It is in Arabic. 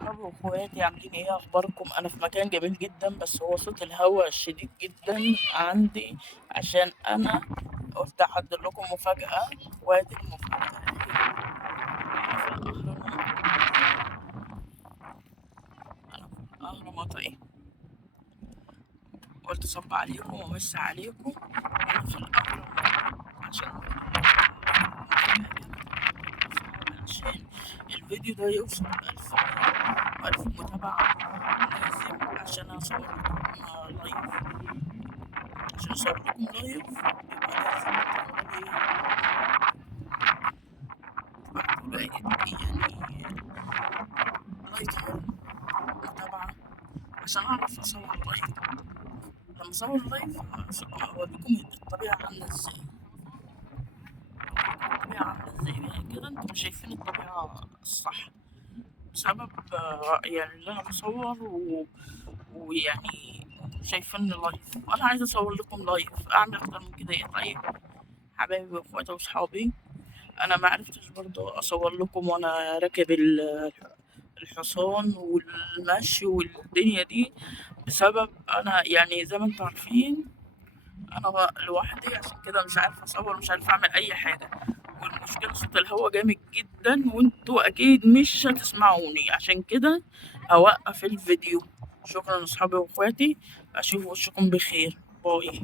صحابي واخواتي عاملين ايه؟ اخباركم؟ انا في مكان جميل جدا، بس هو صوت الهواء شديد جدا عندي. عشان انا قلت احضر لكم مفاجأة، وادي المفاجأة اهي. انا في الاهرامات. انا في الاهرامات اهي. قلت اصب عليكم وامسي عليكم. انا في الاهرامات عشان المفاجأة جامدة. عشان الفيديو ده يوصل 1000 وألف متابعة، لازم عشان أصور لكم لايف. عشان أصور لكم لايف يبقى لازم تعملوا إيه؟ تبعتوا يعني لايك حلو، متابعة، عشان أعرف أصور لايف. لما أصور لايف أوريكم الطبيعة عاملة إزاي. أوريكم الطبيعة عاملة إزاي، يعني كده أنتم شايفين الطبيعة الصح. بسبب يعني اللي أنا بصور ويعني شايفين لايف، وأنا عايزة أصور لكم لايف. أعمل أكتر من كده إيه؟ طيب حبايبي واخواتي وصحابي، انا ما عرفتش برضو اصور لكم وانا راكب الحصان والمشي والدنيا دي، بسبب انا يعني زي ما انتم عارفين انا لوحدي. عشان كده مش عارفه اصور، مش عارفه اعمل اي حاجه. والمشكله صوت الهوا جامد جدا، وانتوا اكيد مش هتسمعوني، عشان كده هوقف الفيديو. شكرا لاصحابي واخواتي، اشوف وشكم بخير. باي.